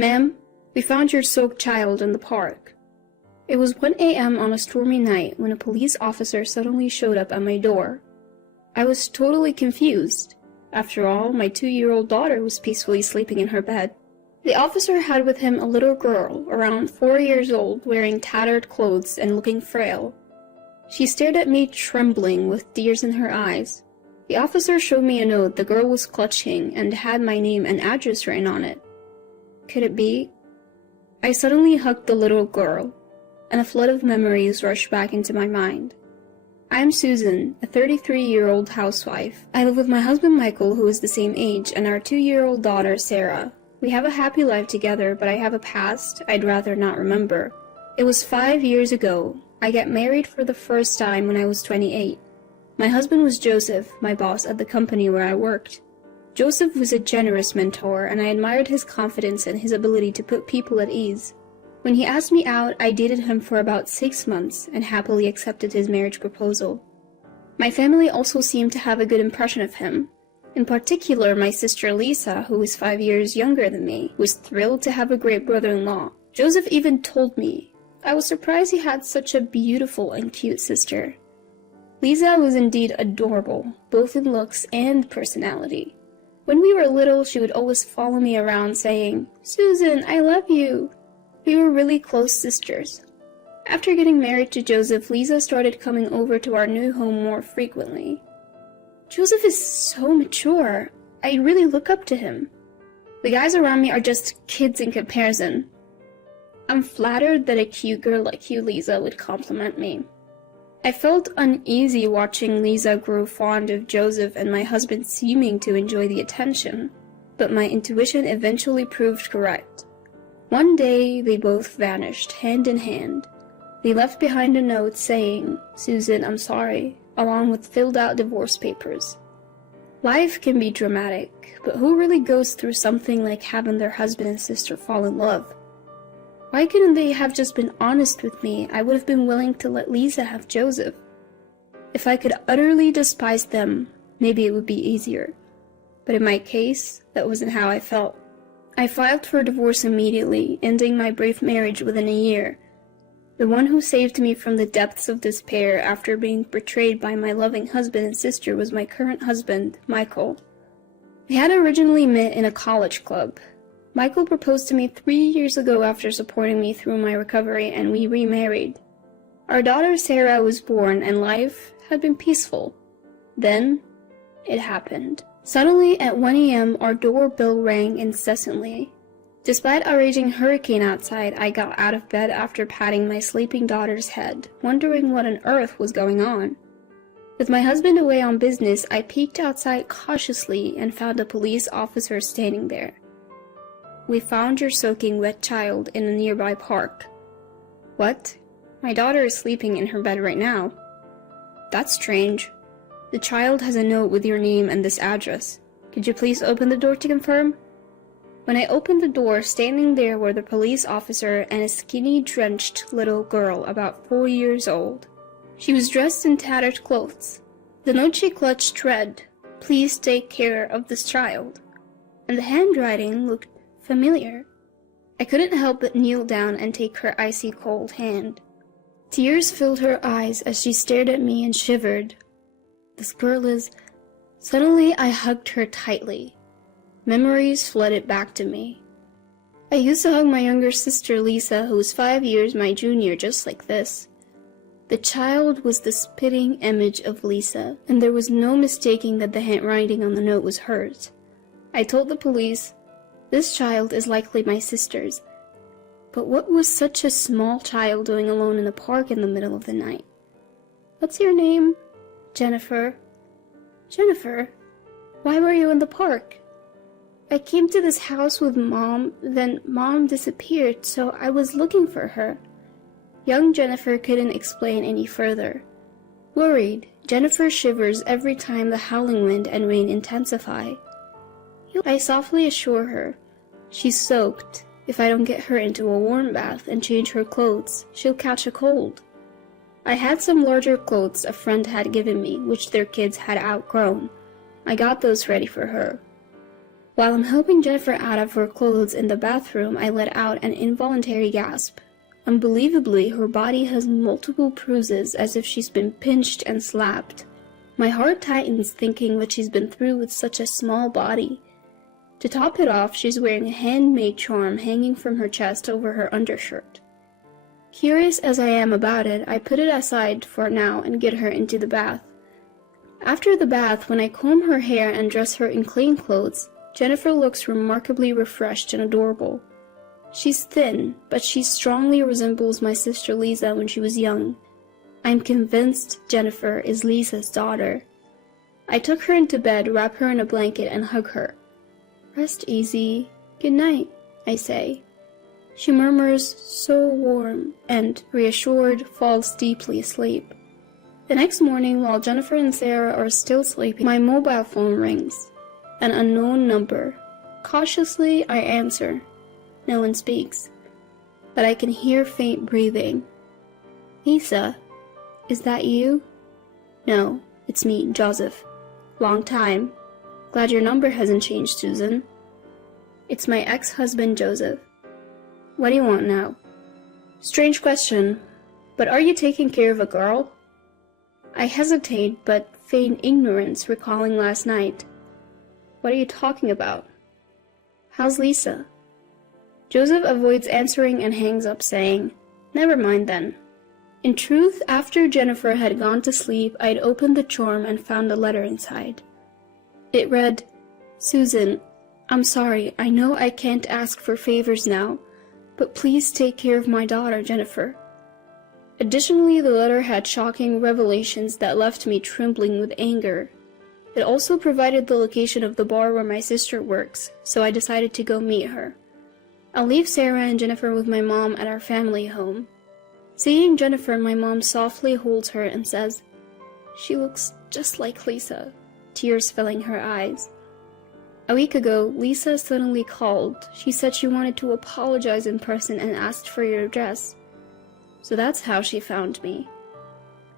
"Ma'am, we found your soaked child in the park." It was 1 a.m. on a stormy night when a police officer suddenly showed up at my door. I was totally confused. After all, my 2-year-old daughter was peacefully sleeping in her bed. The officer had with him a little girl, around 4 years old, wearing tattered clothes and looking frail. She stared at me trembling with tears in her eyes. The officer showed me a note the girl was clutching and had my name and address written on it. Could it be? I suddenly hugged the little girl, and a flood of memories rushed back into my mind. I am Susan, a 33-year-old housewife. I live with my husband Michael, who is the same age, and our 2-year-old daughter Sarah. We have a happy life together, but I have a past I'd rather not remember. It was 5 years ago. I got married for the first time when I was 28. My husband was Joseph, my boss at the company where I worked. Joseph was a generous mentor, and I admired his confidence and his ability to put people at ease. When he asked me out, I dated him for about 6 months and happily accepted his marriage proposal. My family also seemed to have a good impression of him. In particular, my sister Lisa, who is 5 years younger than me, was thrilled to have a great brother-in-law. Joseph even told me, I was surprised he had such a beautiful and cute sister. Lisa was indeed adorable, both in looks and personality. When we were little, she would always follow me around saying, "Susan, I love you." We were really close sisters. After getting married to Joseph, Lisa started coming over to our new home more frequently. Joseph is so mature. I really look up to him. The guys around me are just kids in comparison. I'm flattered that a cute girl like you, Lisa, would compliment me. I felt uneasy watching Lisa grow fond of Joseph and my husband seeming to enjoy the attention, but my intuition eventually proved correct. One day, they both vanished, hand in hand. They left behind a note saying, "Susan, I'm sorry," along with filled-out divorce papers. Life can be dramatic, but who really goes through something like having their husband and sister fall in love? Why couldn't they have just been honest with me? I would have been willing to let Lisa have Joseph. If I could utterly despise them, maybe it would be easier. But in my case, that wasn't how I felt. I filed for divorce immediately, ending my brief marriage within a year. The one who saved me from the depths of despair after being betrayed by my loving husband and sister was my current husband, Michael. We had originally met in a college club. Michael proposed to me 3 years ago after supporting me through my recovery, and we remarried. Our daughter Sarah was born, and life had been peaceful. Then, it happened. Suddenly, at 1 a.m., our doorbell rang incessantly. Despite a raging hurricane outside, I got out of bed after patting my sleeping daughter's head, wondering what on earth was going on. With my husband away on business, I peeked outside cautiously and found a police officer standing there. "We found your soaking wet child in a nearby park." "What? My daughter is sleeping in her bed right now." "That's strange. The child has a note with your name and this address. Could you please open the door to confirm?" When I opened the door, standing there were the police officer and a skinny, drenched little girl about 4 years old. She was dressed in tattered clothes. The note she clutched read, "Please take care of this child," and the handwriting looked familiar. I couldn't help but kneel down and take her icy cold hand. Tears filled her eyes as she stared at me and shivered. This girl is... Suddenly I hugged her tightly. Memories flooded back to me. I used to hug my younger sister Lisa, who was 5 years my junior, just like this. The child was the spitting image of Lisa, and there was no mistaking that the handwriting on the note was hers. I told the police, "This child is likely my sister's." But what was such a small child doing alone in the park in the middle of the night? "What's your name?" "Jennifer." "Jennifer? Why were you in the park?" "I came to this house with Mom, then Mom disappeared, so I was looking for her." Young Jennifer couldn't explain any further. Worried, Jennifer shivers every time the howling wind and rain intensify. I softly assure her, "She's soaked. If I don't get her into a warm bath and change her clothes, she'll catch a cold." I had some larger clothes a friend had given me, which their kids had outgrown. I got those ready for her. While I'm helping Jennifer out of her clothes in the bathroom, I let out an involuntary gasp. Unbelievably, her body has multiple bruises as if she's been pinched and slapped. My heart tightens thinking what she's been through with such a small body. To top it off, she's wearing a handmade charm hanging from her chest over her undershirt. Curious as I am about it, I put it aside for now and get her into the bath. After the bath, when I comb her hair and dress her in clean clothes, Jennifer looks remarkably refreshed and adorable. She's thin, but she strongly resembles my sister Lisa when she was young. I'm convinced Jennifer is Lisa's daughter. I took her into bed, wrap her in a blanket, and hug her. "Rest easy. Good night," I say. She murmurs, "So warm," and, reassured, falls deeply asleep. The next morning, while Jennifer and Sarah are still sleeping, my mobile phone rings. An unknown number. Cautiously, I answer. No one speaks, but I can hear faint breathing. "Lisa, is that you?" "No, it's me, Joseph. Long time. Glad your number hasn't changed, Susan." "It's my ex-husband, Joseph. What do you want now?" "Strange question, but are you taking care of a girl?" I hesitate, but feign ignorance, recalling last night. "What are you talking about?" "How's Lisa?" Joseph avoids answering and hangs up, saying, "Never mind then." In truth, after Jennifer had gone to sleep, I'd opened the charm and found a letter inside. It read, "Susan, I'm sorry, I know I can't ask for favors now, but please take care of my daughter, Jennifer." Additionally, the letter had shocking revelations that left me trembling with anger. It also provided the location of the bar where my sister works, so I decided to go meet her. I'll leave Sarah and Jennifer with my mom at our family home. Seeing Jennifer, my mom softly holds her and says, "She looks just like Lisa," tears filling her eyes. A week ago, Lisa suddenly called. She said she wanted to apologize in person and asked for your address. So that's how she found me.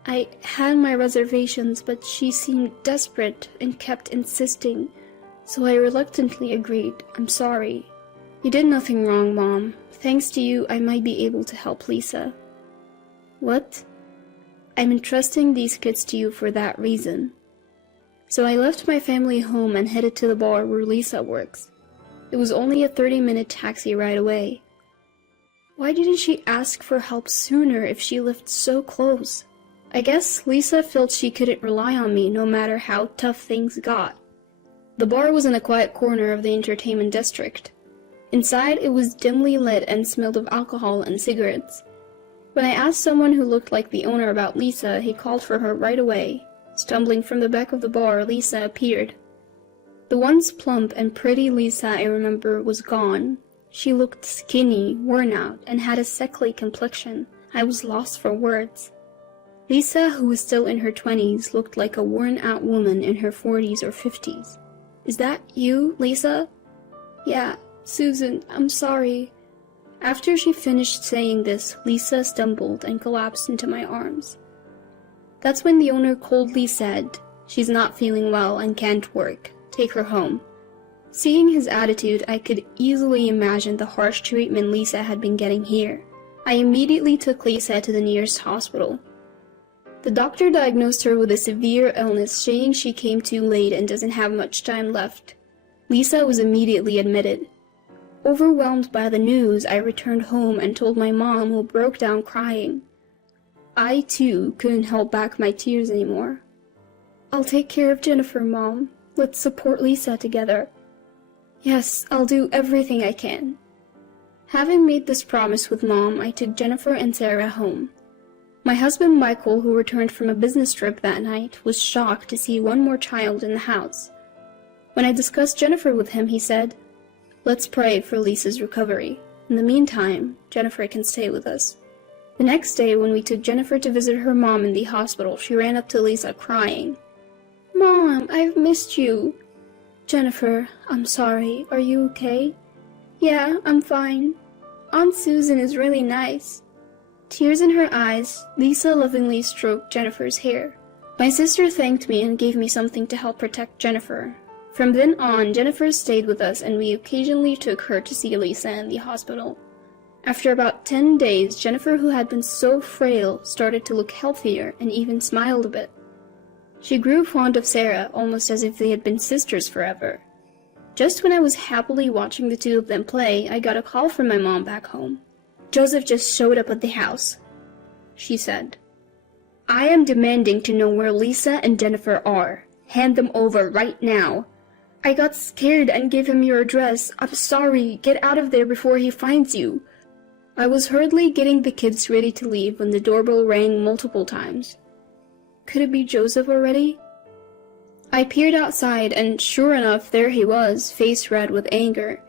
I had my reservations, but she seemed desperate and kept insisting, so I reluctantly agreed. "I'm sorry." "You did nothing wrong, Mom. Thanks to you, I might be able to help Lisa." "What?" "I'm entrusting these kids to you for that reason." So I left my family home and headed to the bar where Lisa works. It was only a 30-minute taxi ride away. Why didn't she ask for help sooner if she lived so close? I guess Lisa felt she couldn't rely on me no matter how tough things got. The bar was in a quiet corner of the entertainment district. Inside, it was dimly lit and smelled of alcohol and cigarettes. When I asked someone who looked like the owner about Lisa, he called for her right away. Stumbling from the back of the bar, Lisa appeared. The once plump and pretty Lisa I remember was gone. She looked skinny, worn out, and had a sickly complexion. I was lost for words. Lisa, who was still in her 20s, looked like a worn-out woman in her 40s or 50s. "Is that you, Lisa?" "Yeah, Susan, I'm sorry." After she finished saying this, Lisa stumbled and collapsed into my arms. That's when the owner coldly said, "She's not feeling well and can't work. Take her home." Seeing his attitude, I could easily imagine the harsh treatment Lisa had been getting here. I immediately took Lisa to the nearest hospital. The doctor diagnosed her with a severe illness, saying she came too late and doesn't have much time left. Lisa was immediately admitted. Overwhelmed by the news, I returned home and told my mom, who broke down crying. I, too, couldn't hold back my tears anymore. "I'll take care of Jennifer, Mom. Let's support Lisa together." "Yes, I'll do everything I can." Having made this promise with Mom, I took Jennifer and Sarah home. My husband Michael, who returned from a business trip that night, was shocked to see one more child in the house. When I discussed Jennifer with him, he said, "Let's pray for Lisa's recovery. In the meantime, Jennifer can stay with us." The next day, when we took Jennifer to visit her mom in the hospital, she ran up to Lisa crying. "Mom, I've missed you." "Jennifer, I'm sorry. Are you okay?" "Yeah, I'm fine. Aunt Susan is really nice." Tears in her eyes, Lisa lovingly stroked Jennifer's hair. My sister thanked me and gave me something to help protect Jennifer. From then on, Jennifer stayed with us and we occasionally took her to see Lisa in the hospital. After about 10 days, Jennifer, who had been so frail, started to look healthier and even smiled a bit. She grew fond of Sarah, almost as if they had been sisters forever. Just when I was happily watching the two of them play, I got a call from my mom back home. "Joseph just showed up at the house," she said. "I am demanding to know where Lisa and Jennifer are. Hand them over right now." "I got scared and gave him your address. I'm sorry. Get out of there before he finds you." I was hurriedly getting the kids ready to leave when the doorbell rang multiple times. Could it be Joseph already? I peered outside, and sure enough, there he was, face red with anger.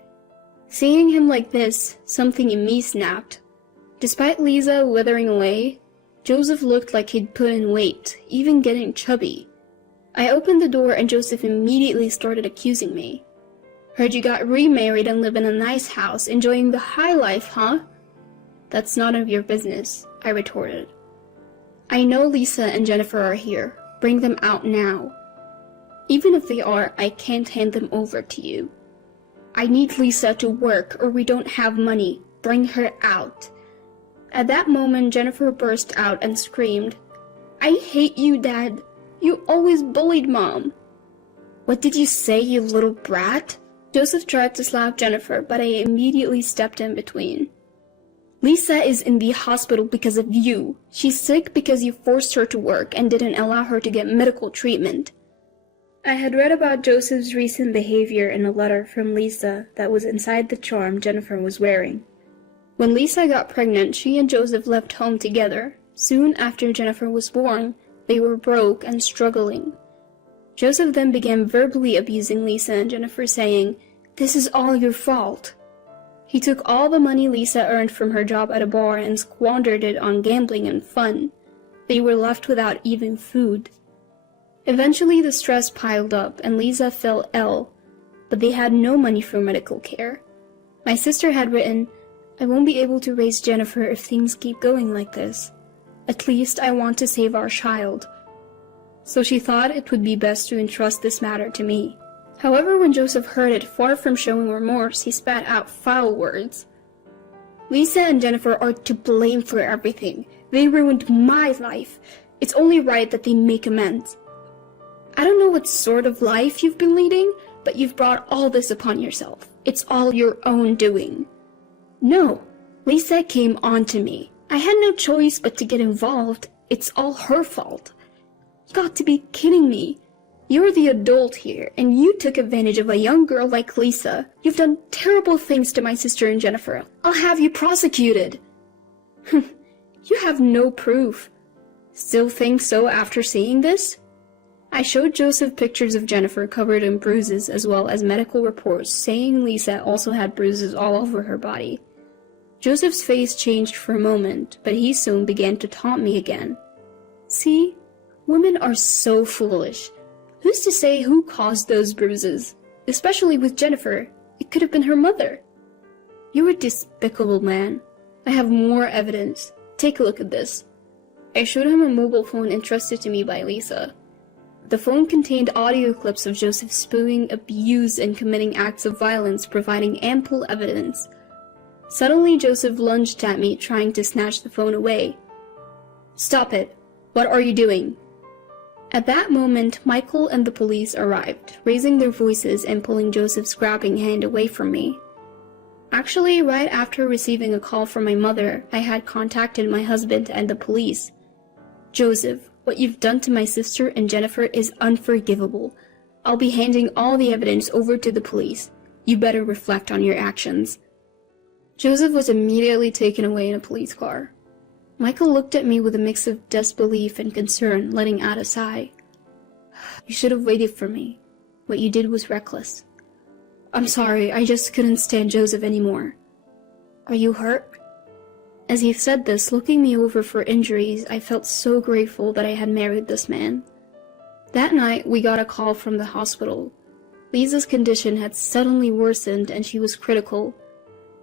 Seeing him like this, something in me snapped. Despite Lisa withering away, Joseph looked like he'd put in weight, even getting chubby. I opened the door and Joseph immediately started accusing me. "Heard you got remarried and live in a nice house, enjoying the high life, huh?" "That's none of your business," I retorted. "I know Lisa and Jennifer are here. Bring them out now." "Even if they are, I can't hand them over to you." "I need Lisa to work or we don't have money. Bring her out." At that moment, Jennifer burst out and screamed, "I hate you, Dad. You always bullied Mom." "What did you say, you little brat?" Joseph tried to slap Jennifer, but I immediately stepped in between. "Lisa is in the hospital because of you. She's sick because you forced her to work and didn't allow her to get medical treatment." I had read about Joseph's recent behavior in a letter from Lisa that was inside the charm Jennifer was wearing. When Lisa got pregnant, she and Joseph left home together. Soon after Jennifer was born, they were broke and struggling. Joseph then began verbally abusing Lisa and Jennifer, saying, "This is all your fault." He took all the money Lisa earned from her job at a bar and squandered it on gambling and fun. They were left without even food. Eventually, the stress piled up and Lisa fell ill, but they had no money for medical care. My sister had written, "I won't be able to raise Jennifer if things keep going like this. At least I want to save our child." So she thought it would be best to entrust this matter to me. However, when Joseph heard it, far from showing remorse, he spat out foul words. "Lisa and Jennifer are to blame for everything. They ruined my life. It's only right that they make amends. I don't know what sort of life you've been leading, but you've brought all this upon yourself. It's all your own doing." "No, Lisa came on to me. I had no choice but to get involved. It's all her fault." "You got to be kidding me. You're the adult here, and you took advantage of a young girl like Lisa. You've done terrible things to my sister and Jennifer. I'll have you prosecuted." "You have no proof. Still think so after seeing this?" I showed Joseph pictures of Jennifer covered in bruises as well as medical reports saying Lisa also had bruises all over her body. Joseph's face changed for a moment, but he soon began to taunt me again. "See? Women are so foolish. Who's to say who caused those bruises? Especially with Jennifer. It could have been her mother." "You're a despicable man. I have more evidence. Take a look at this." I showed him a mobile phone entrusted to me by Lisa. The phone contained audio clips of Joseph spewing abuse and committing acts of violence, providing ample evidence. Suddenly, Joseph lunged at me, trying to snatch the phone away. "Stop it! What are you doing?" At that moment, Michael and the police arrived, raising their voices and pulling Joseph's grabbing hand away from me. Actually, right after receiving a call from my mother, I had contacted my husband and the police. "Joseph, what you've done to my sister and Jennifer is unforgivable. I'll be handing all the evidence over to the police. You better reflect on your actions." Joseph was immediately taken away in a police car. Michael looked at me with a mix of disbelief and concern, letting out a sigh. "You should have waited for me. What you did was reckless." "I'm sorry, I just couldn't stand Joseph anymore." "Are you hurt?" As he said this, looking me over for injuries, I felt so grateful that I had married this man. That night, we got a call from the hospital. Lisa's condition had suddenly worsened and she was critical.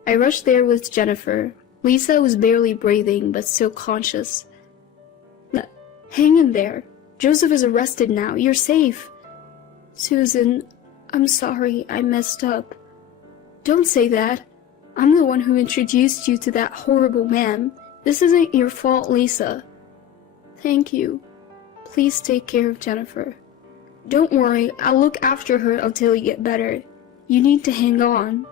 I rushed there with Jennifer. Lisa was barely breathing, but still conscious. "Hang in there. Joseph is arrested now. You're safe." "Susan, I'm sorry, I messed up. Don't say that. I'm the one who introduced you to that horrible man. This isn't your fault, Lisa. Thank you. Please take care of Jennifer. Don't worry, I'll look after her until you get better. You need to hang on.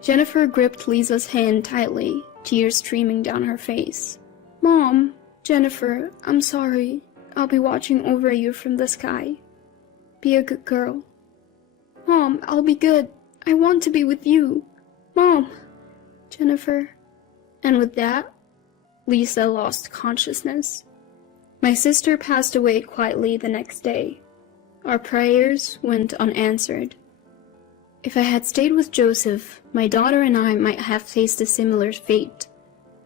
Jennifer gripped Lisa's hand tightly, tears streaming down her face. Mom, Jennifer, I'm sorry. I'll be watching over you from the sky. Be a good girl. Mom, I'll be good. I want to be with you. Mom, Jennifer. And with that, Lisa lost consciousness. My sister passed away quietly the next day. Our prayers went unanswered. If I had stayed with Joseph, my daughter and I might have faced a similar fate.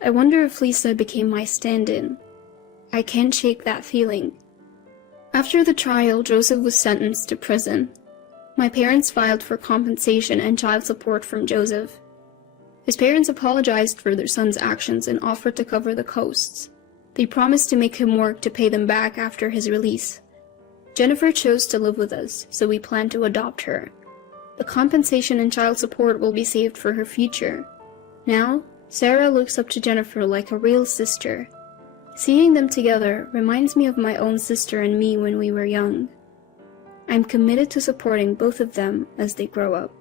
I wonder if Lisa became my stand-in. I can't shake that feeling. After the trial, Joseph was sentenced to prison. My parents filed for compensation and child support from Joseph. His parents apologized for their son's actions and offered to cover the costs. They promised to make him work to pay them back after his release. Jennifer chose to live with us, so we plan to adopt her. The compensation and child support will be saved for her future. Now, Sarah looks up to Jennifer like a real sister. Seeing them together reminds me of my own sister and me when we were young. I'm committed to supporting both of them as they grow up.